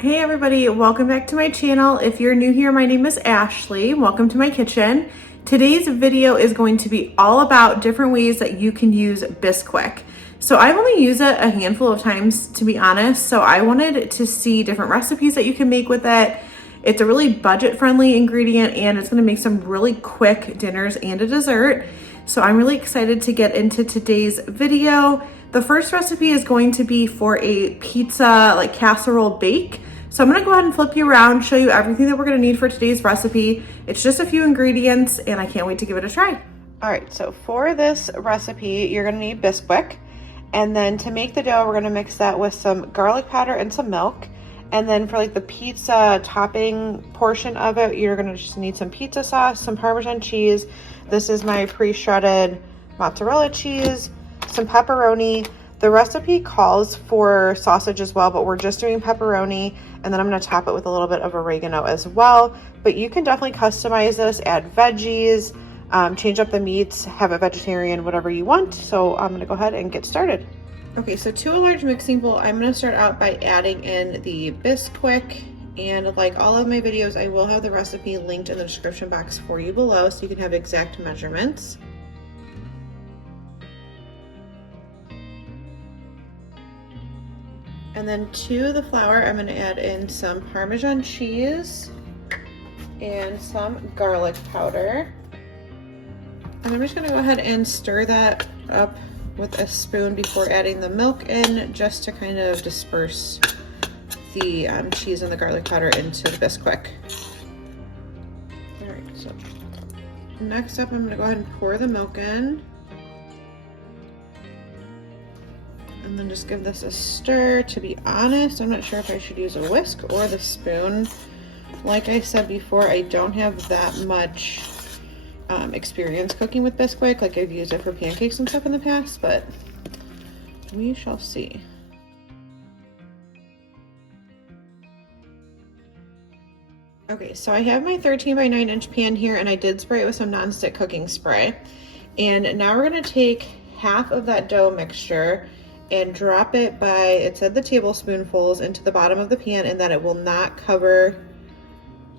Hey everybody, welcome back to my channel. If you're new here, my name is Ashley. Welcome to my kitchen. Today's video is going to be all about different ways that you can use Bisquick. So I've only used it a handful of times, to be honest, so I wanted to see different recipes that you can make with it. It's a really budget-friendly ingredient and it's gonna make some really quick dinners and a dessert. So I'm really excited to get into today's video. The first recipe is going to be for a pizza, like casserole bake. So I'm gonna go ahead and flip you around, show you everything that we're gonna need for today's recipe. It's just a few ingredients and I can't wait to give it a try. All right, so for this recipe, you're gonna need Bisquick. And then to make the dough, we're gonna mix that with some garlic powder and some milk. And then for like the pizza topping portion of it, you're gonna just need some pizza sauce, some Parmesan cheese. This is my pre-shredded mozzarella cheese, some pepperoni. The recipe calls for sausage as well, but we're just doing pepperoni. And then I'm gonna top it with a little bit of oregano as well. But you can definitely customize this, add veggies, change up the meats, have it vegetarian, whatever you want. So I'm gonna go ahead and get started. Okay, so to a large mixing bowl, I'm gonna start out by adding in the Bisquick. And like all of my videos, I will have the recipe linked in the description box for you below so you can have exact measurements. And then to the flour, I'm gonna add in some Parmesan cheese and some garlic powder. And I'm just gonna go ahead and stir that up with a spoon before adding the milk in, just to kind of disperse the cheese and the garlic powder into the Bisquick. All right, so next up, I'm gonna go ahead and pour the milk in. And then just give this a stir. To be honest, I'm not sure if I should use a whisk or the spoon. Like I said before, I don't have that much experience cooking with Bisquick. Like I've used it for pancakes and stuff in the past, but we shall see. Okay, so I have my 13 by 9 inch pan here and I did spray it with some nonstick cooking spray. And now we're gonna take half of that dough mixture and drop it by, it said the tablespoonfuls, into the bottom of the pan, and that it will not cover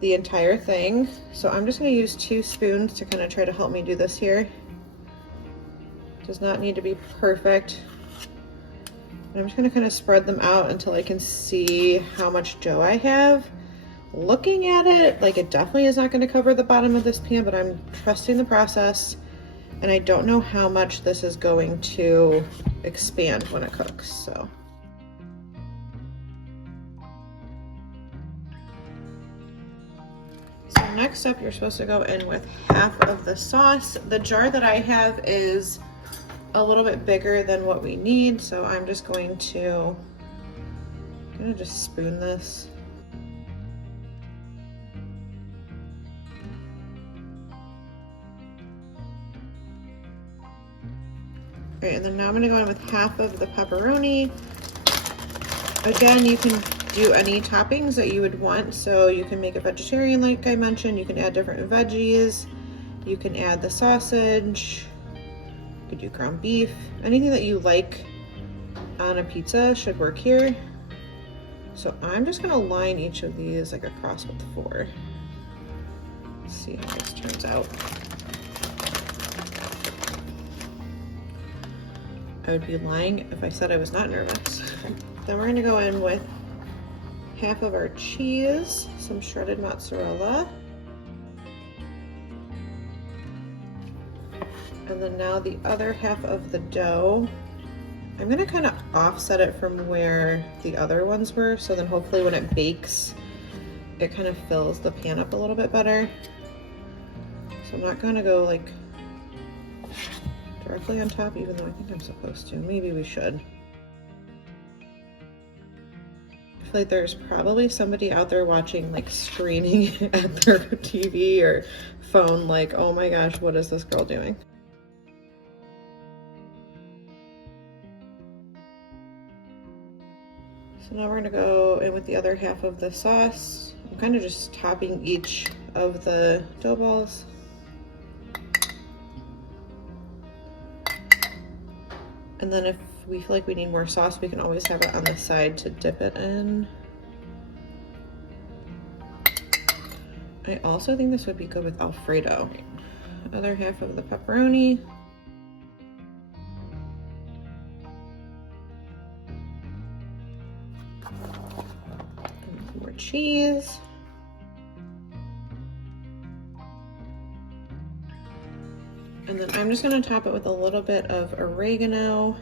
the entire thing. So I'm just gonna use 2 spoons to kind of try to help me do this here. Does not need to be perfect. And I'm just gonna kind of spread them out until I can see how much dough I have. Looking at it, like it definitely is not gonna cover the bottom of this pan, but I'm trusting the process. And I don't know how much this is going to expand when it cooks, so. So next up, you're supposed to go in with half of the sauce. The jar that I have is a little bit bigger than what we need, so I'm just going to just spoon this. Okay, and then now I'm gonna go in with half of the pepperoni. Again, you can do any toppings that you would want. So you can make it vegetarian, like I mentioned. You can add different veggies. You can add the sausage. You could do ground beef. Anything that you like on a pizza should work here. So I'm just gonna line each of these like across with 4. Let's see how this turns out. I would be lying if I said I was not nervous. Then we're gonna go in with half of our cheese, some shredded mozzarella. And then now the other half of the dough, I'm gonna kind of offset it from where the other ones were, so then hopefully when it bakes, it kind of fills the pan up a little bit better. So I'm not gonna go like directly on top, even though I think I'm supposed to. Maybe we should. I feel like there's probably somebody out there watching, like screaming at their TV or phone, like, oh my gosh, what is this girl doing? So now we're gonna go in with the other half of the sauce. I'm kind of just topping each of the dough balls. And then if we feel like we need more sauce, we can always have it on the side to dip it in. I also think this would be good with Alfredo. Other half of the pepperoni. And more cheese. And then I'm just gonna top it with a little bit of oregano.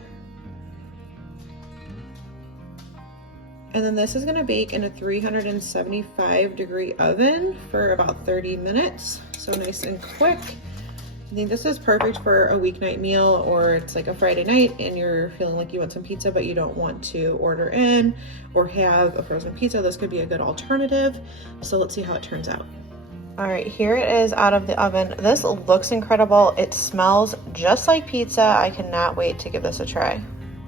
And then this is gonna bake in a 375-degree oven for about 30 minutes. So nice and quick. I think this is perfect for a weeknight meal, or it's like a Friday night and you're feeling like you want some pizza but you don't want to order in or have a frozen pizza. This could be a good alternative. So let's see how it turns out. All right, here it is out of the oven. This looks incredible. It smells just like pizza. I cannot wait to give this a try.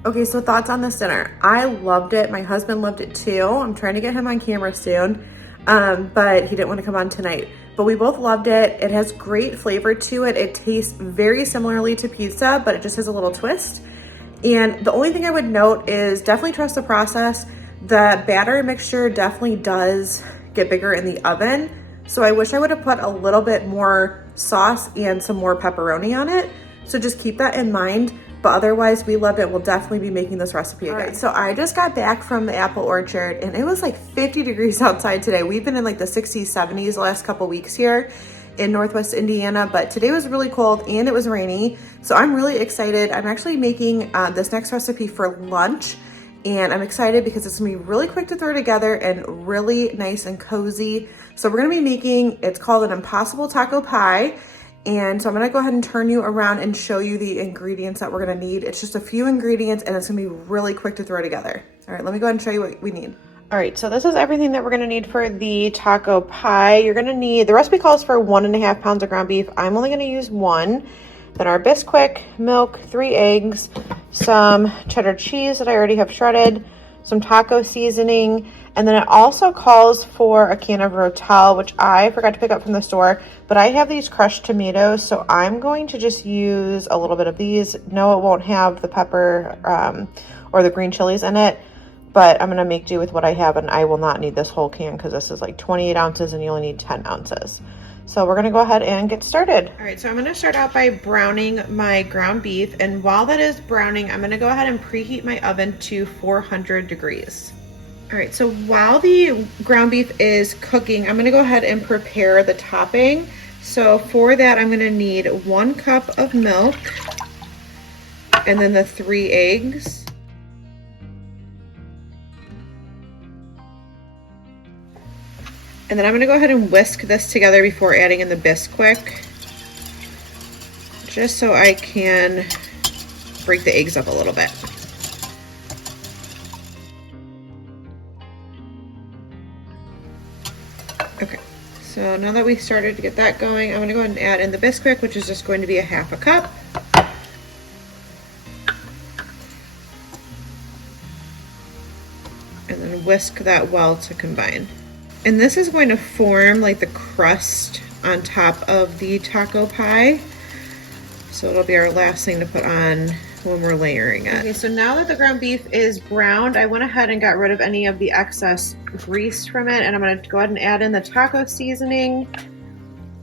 Okay, so thoughts on this dinner. I loved it. My husband loved it too. I'm trying to get him on camera soon, but he didn't want to come on tonight. But we both loved it. It has great flavor to it. It tastes very similarly to pizza, but it just has a little twist. And the only thing I would note is definitely trust the process. The batter mixture definitely does get bigger in the oven. So I wish I would have put a little bit more sauce and some more pepperoni on it. So just keep that in mind. But otherwise, we love it. We'll definitely be making this recipe again. All right, so I just got back from the apple orchard and it was like 50 degrees outside today. We've been in like the 60s, 70s the last couple weeks here in Northwest Indiana, but today was really cold and it was rainy. So I'm really excited. I'm actually making this next recipe for lunch, and I'm excited because it's gonna be really quick to throw together and really nice and cozy. So we're gonna be making, it's called an Impossible Taco Pie. And so I'm gonna go ahead and turn you around and show you the ingredients that we're gonna need. It's just a few ingredients and it's gonna be really quick to throw together. All right, let me go ahead and show you what we need. All right, so this is everything that we're gonna need for the taco pie. You're gonna need, the recipe calls for 1.5 pounds of ground beef. I'm only gonna use 1. Then our Bisquick, milk, 3 eggs, some cheddar cheese that I already have shredded, some taco seasoning, and then it also calls for a can of Rotel, which I forgot to pick up from the store, but I have these crushed tomatoes, so I'm going to just use a little bit of these. No, it won't have the pepper or the green chilies in it, but I'm gonna make do with what I have, and I will not need this whole can because this is like 28 ounces and you only need 10 ounces. So we're gonna go ahead and get started. All right, so I'm gonna start out by browning my ground beef, and while that is browning, I'm gonna go ahead and preheat my oven to 400 degrees. All right, so while the ground beef is cooking, I'm gonna go ahead and prepare the topping. So for that, I'm gonna need 1 cup of milk, and then the 3 eggs. And then I'm gonna go ahead and whisk this together before adding in the Bisquick, just so I can break the eggs up a little bit. Okay, so now that we started to get that going, I'm gonna go ahead and add in the Bisquick, which is just going to be 1/2 cup. And then whisk that well to combine. And this is going to form like the crust on top of the taco pie. So it'll be our last thing to put on when we're layering it. Okay, so now that the ground beef is browned, I went ahead and got rid of any of the excess grease from it, and I'm gonna go ahead and add in the taco seasoning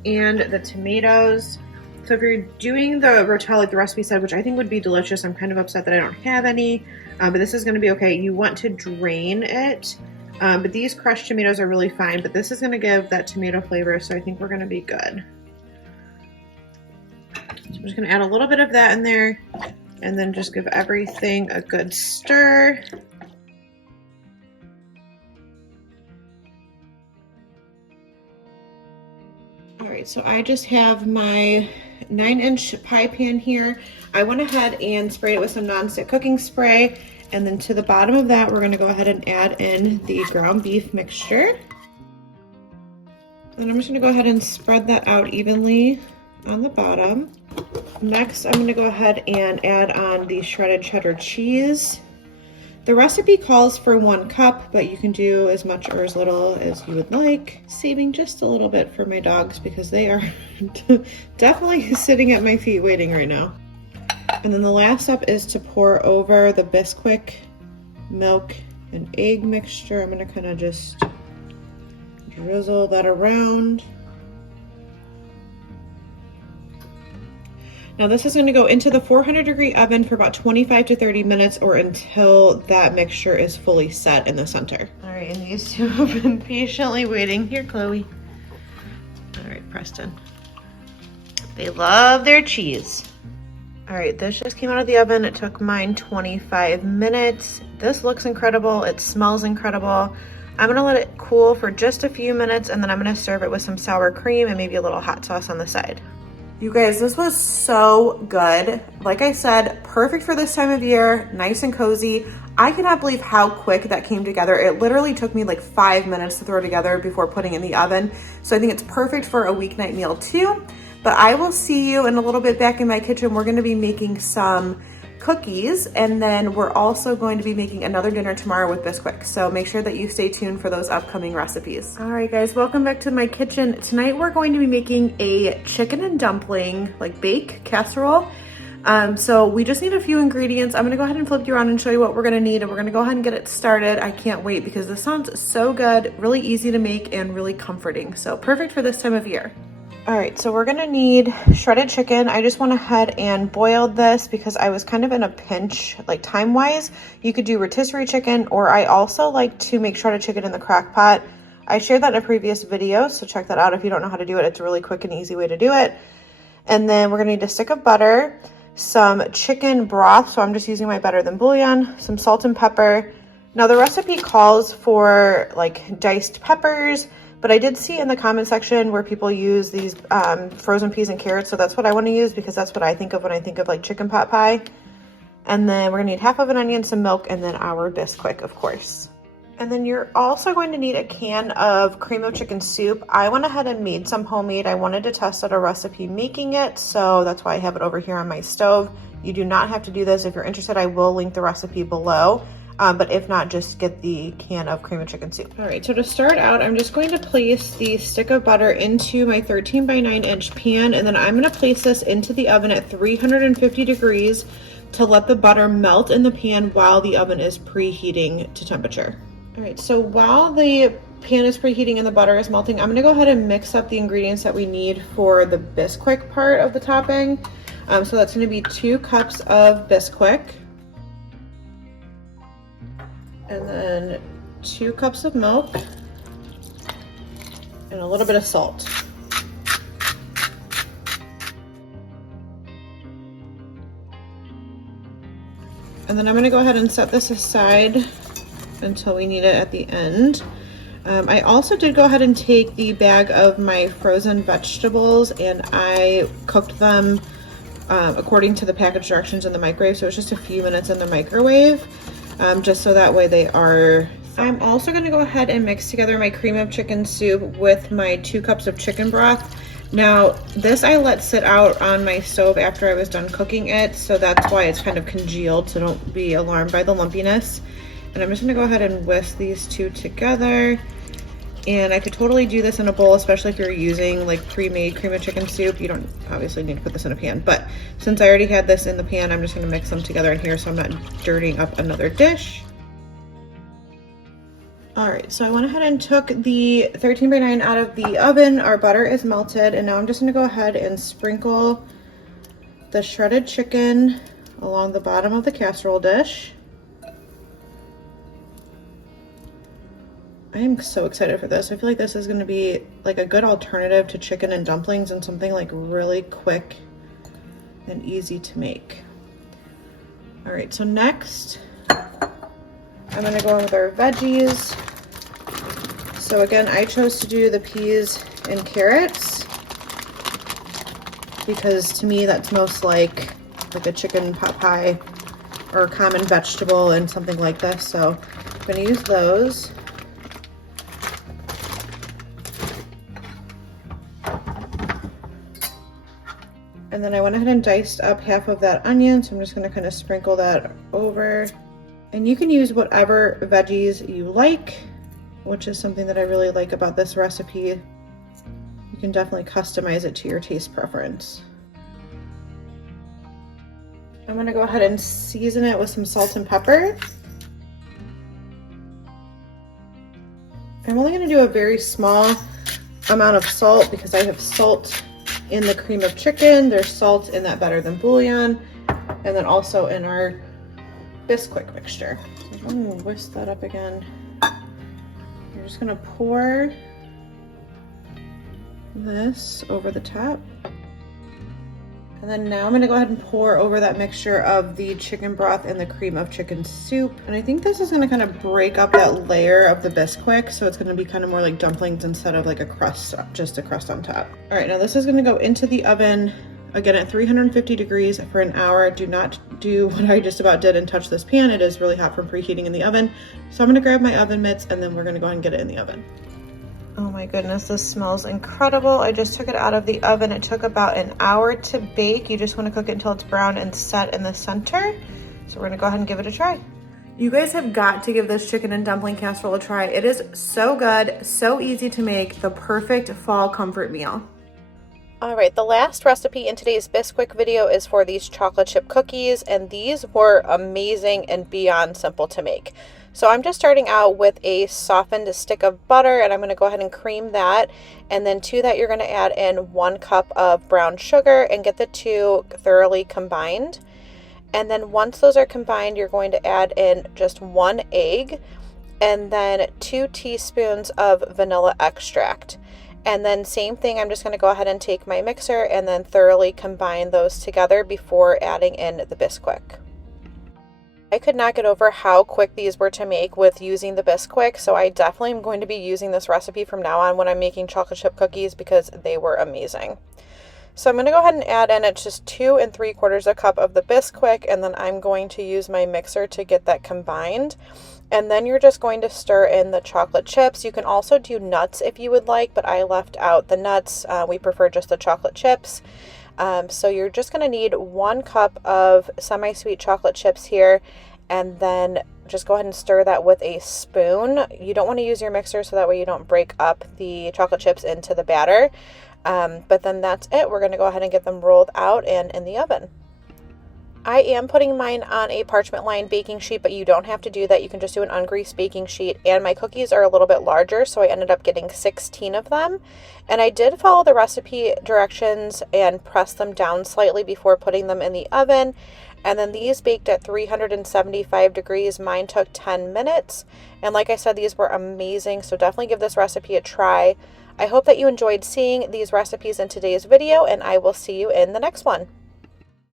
and the tomatoes. So if you're doing the Rotel like the recipe said, which I think would be delicious, I'm kind of upset that I don't have any, but this is gonna be okay. You want to drain it. But these crushed tomatoes are really fine, but this is gonna give that tomato flavor, so I think we're gonna be good. So I'm just gonna add a little bit of that in there, and then just give everything a good stir. All right, so I just have my 9-inch pie pan here. I went ahead and sprayed it with some nonstick cooking spray. And then to the bottom of that, we're gonna go ahead and add in the ground beef mixture. And I'm just gonna go ahead and spread that out evenly on the bottom. Next, I'm gonna go ahead and add on the shredded cheddar cheese. The recipe calls for 1 cup, but you can do as much or as little as you would like. Saving just a little bit for my dogs because they are definitely sitting at my feet waiting right now. And then the last step is to pour over the Bisquick, milk, and egg mixture. I'm gonna kind of just drizzle that around. Now this is going to go into the 400-degree oven for about 25 to 30 minutes or until that mixture is fully set in the center. All right, and these two have been patiently waiting. Here, Chloe. All right, Preston. They love their cheese. All right, this just came out of the oven. It took mine 25 minutes. This looks incredible. It smells incredible. I'm gonna let it cool for just a few minutes and then I'm gonna serve it with some sour cream and maybe a little hot sauce on the side. You guys, this was so good. Like I said, perfect for this time of year, nice and cozy. I cannot believe how quick that came together. It literally took me like 5 minutes to throw together before putting it in the oven. So I think it's perfect for a weeknight meal too. But I will see you in a little bit back in my kitchen. We're gonna be making some cookies, and then we're also going to be making another dinner tomorrow with Bisquick. So make sure that you stay tuned for those upcoming recipes. All right, guys, welcome back to my kitchen. Tonight we're going to be making a chicken and dumpling, like bake casserole. So we just need a few ingredients. I'm gonna go ahead and flip you around and show you what we're gonna need, and we're gonna go ahead and get it started. I can't wait because this sounds so good, really easy to make and really comforting. So perfect for this time of year. All right, so we're gonna need shredded chicken. I just went ahead and boiled this because I was kind of in a pinch, like time-wise. You could do rotisserie chicken, or I also like to make shredded chicken in the crock pot. I shared that in a previous video, so check that out if you don't know how to do it. It's a really quick and easy way to do it. And then we're gonna need a stick of butter, some chicken broth, so I'm just using my better than bouillon, some salt and pepper. Now the recipe calls for like diced peppers, but I did see in the comment section where people use these frozen peas and carrots, so that's what I want to use because that's what I think of when I think of like chicken pot pie. And then we're gonna need half of an onion, some milk, and then our Bisquick, of course. And then you're also going to need a can of cream of chicken soup. I went ahead and made some homemade. I wanted to test out a recipe making it, so that's why I have it over here on my stove. You do not have to do this. If you're interested, I will link the recipe below. But if not, just get the can of cream of chicken soup. All right, so to start out, I'm just going to place the stick of butter into my 13 by 9 inch pan, and then I'm gonna place this into the oven at 350 degrees to let the butter melt in the pan while the oven is preheating to temperature. All right, so while the pan is preheating and the butter is melting, I'm gonna go ahead and mix up the ingredients that we need for the Bisquick part of the topping. So that's gonna be 2 cups of Bisquick, and then 2 cups of milk and a little bit of salt. And then I'm gonna go ahead and set this aside until we need it at the end. I also did go ahead and take the bag of my frozen vegetables and I cooked them according to the package directions in the microwave. So it's just a few minutes in the microwave. Just so that way they are. I'm also gonna go ahead and mix together my cream of chicken soup with my 2 cups of chicken broth. Now, this I let sit out on my stove after I was done cooking it, so that's why it's kind of congealed, so don't be alarmed by the lumpiness. And I'm just gonna go ahead and whisk these two together. And I could totally do this in a bowl, especially if you're using like pre-made cream of chicken soup. You don't obviously need to put this in a pan, but since I already had this in the pan, I'm just gonna mix them together in here so I'm not dirtying up another dish. All right, so I went ahead and took the 13 by 9 out of the oven. Our butter is melted, and now I'm just gonna go ahead and sprinkle the shredded chicken along the bottom of the casserole dish. I am so excited for this. I feel like this is going to be like a good alternative to chicken and dumplings and something like really quick and easy to make. All right, so next I'm going to go in with our veggies. So again, I chose to do the peas and carrots because to me that's most like a chicken pot pie or a common vegetable and something like this. So I'm going to use those. And then I went ahead and diced up half of that onion, so I'm just gonna kind of sprinkle that over. And you can use whatever veggies you like, which is something that I really like about this recipe. You can definitely customize it to your taste preference. I'm gonna go ahead and season it with some salt and pepper. I'm only gonna do a very small amount of salt because I have salt in the cream of chicken. There's salt in that Better Than Bouillon, and then also in our Bisquick mixture. So I'm gonna whisk that up again. You're just gonna pour this over the top. And then now I'm gonna go ahead and pour over that mixture of the chicken broth and the cream of chicken soup. And I think this is gonna kind of break up that layer of the Bisquick, so it's gonna be kind of more like dumplings instead of like a crust, just a crust on top. All right, now this is gonna go into the oven, again at 350 degrees for an hour. Do not do what I just about did and touch this pan. It is really hot from preheating in the oven. So I'm gonna grab my oven mitts and then we're gonna go ahead and get it in the oven. Oh my goodness, this smells incredible. I just took it out of the oven. It took about an hour to bake. You just want to cook it until it's brown and set in the center. So we're gonna go ahead and give it a try. You guys have got to give this chicken and dumpling casserole a try. It is so good, so easy to make, the perfect fall comfort meal. All right, the last recipe in today's Bisquick video is for these chocolate chip cookies, and these were amazing and beyond simple to make. So I'm just starting out with a softened stick of butter, and I'm going to go ahead and cream that. And then to that, you're going to add in 1 cup of brown sugar and get the two thoroughly combined. And then once those are combined, you're going to add in just 1 egg and then 2 teaspoons of vanilla extract. And then same thing, I'm just going to go ahead and take my mixer and then thoroughly combine those together before adding in the Bisquick. I could not get over how quick these were to make with using the Bisquick, so I definitely am going to be using this recipe from now on when I'm making chocolate chip cookies because they were amazing. So I'm going to go ahead and add in it's just 2 3/4 cup of the Bisquick, and then I'm going to use my mixer to get that combined. And then you're just going to stir in the chocolate chips. You can also do nuts if you would like, but I left out the nuts. We prefer just the chocolate chips. So you're just going to need 1 cup of semi-sweet chocolate chips here, and then just go ahead and stir that with a spoon. You don't want to use your mixer so that way you don't break up the chocolate chips into the batter. But then that's it. We're going to go ahead and get them rolled out and in the oven. I am putting mine on a parchment lined baking sheet, but you don't have to do that. You can just do an ungreased baking sheet. And my cookies are a little bit larger, so I ended up getting 16 of them. And I did follow the recipe directions and press them down slightly before putting them in the oven. And then these baked at 375 degrees. Mine took 10 minutes. And like I said, these were amazing, so definitely give this recipe a try. I hope that you enjoyed seeing these recipes in today's video, and I will see you in the next one.